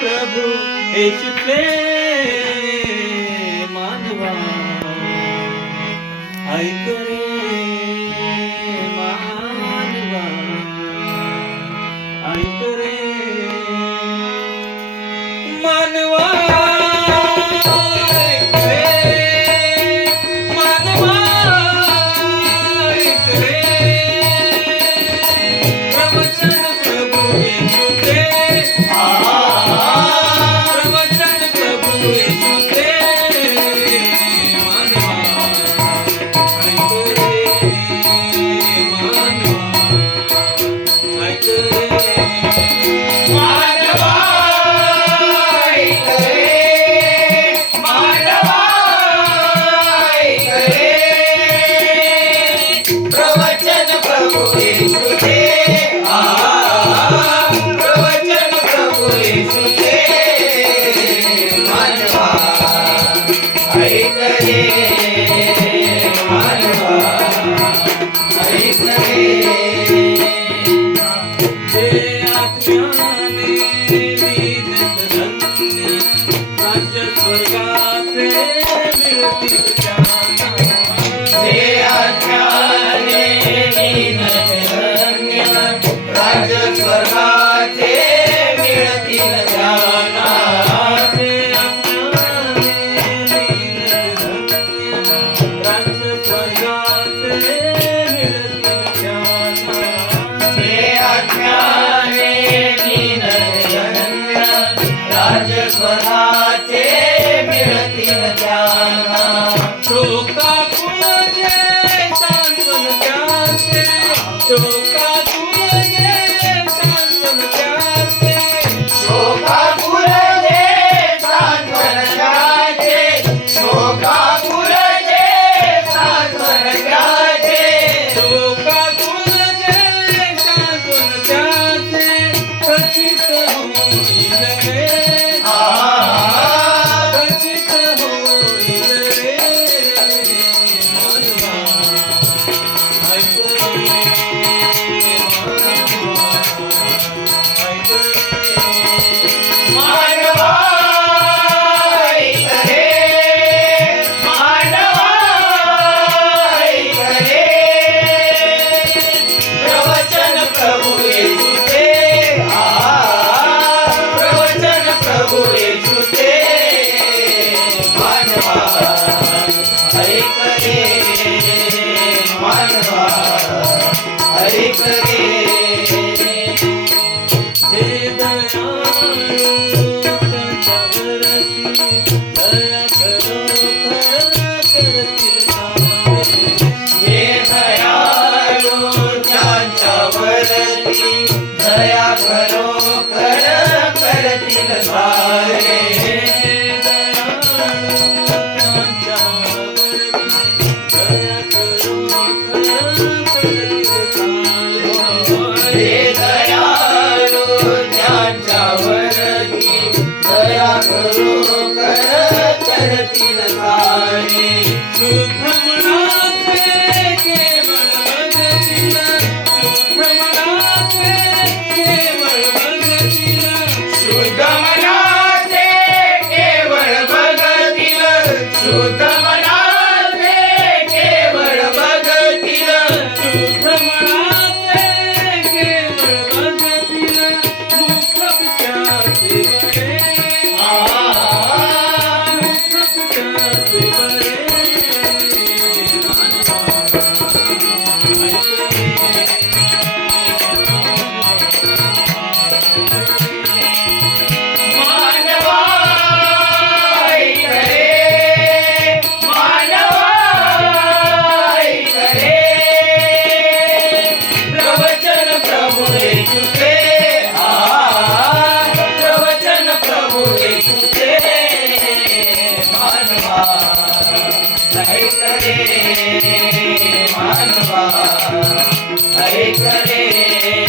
प्रभु येशूचे मानवा ऐक रे मानवा ऐक रे मानवा ऐक रे मानवा ऐक रे प्रवचन प्रभु येशूचे प्रवचन प्रभु येशूचे मानवा ऐक रे मानवा ऐक रे मानवा ऐक रे मानवा ऐक रे प्रवचन प्रभु येशूचे प्रवचन प्रभु येशूचे मानवा ऐक रे मानवा ऐक रे जे आज्ञाने विनत धन्य राज्य स्वर्गाचे मिळतील त्यांना जे आज्ञाने विनत धन्य राज्य स्वर्गाचे मिळतील त्यांना जे आज्ञाने विनत धन्य राज्य स्वर्गाचे मिळतील त्यांना जे आज्ञाने विनत धन्य राज्य स्वर्गाचे मिळतील त्यांना शोकाकुल जे सांत्वन त्याचे शोकाकुल जे सांत्वन त्याचे शोकाकुल जे सांत्वन त्याचे शोकाकुल जे सांत्वन त्याचे शोकाकुल जे सांत्वन त्याचे खचित होईल रे खचित होईल रे मानवा ऐक रे मानवा ऐक रे मानवा ऐक रे मानवा ऐक रे प्रवचन प्रभु येशूचे प्रवचन प्रभु येशूचे मानवा ऐक रे मानवा ऐक रे हे दयाळू त्याच्यावरती दया करो करतील सारे हे दयाळू त्यांच्यावरती दया करो करतील सारे हे दयाळू त्यांच्यावरती दया करो करतील सारे हे दयाळू त्यांच्यावरती दया करो करतील सारे शुद्ध मनाचे केवळ भगतील शुद्ध मनाचे केवळ भगतील शुद्ध मनाचे केवळ भगतील शुद्ध मनाचे केवळ भगतील शुद्ध मनाचे केवळ भगतील मुख पित्याचे बरे मुख पित्याचे बरे मानवा ऐक रे मानवा ऐक रे मानवा ऐक रे प्रवचन प्रभु येशूचे प्रवचन प्रभु येशूचे मानवा ऐक रे मानवा ऐक रे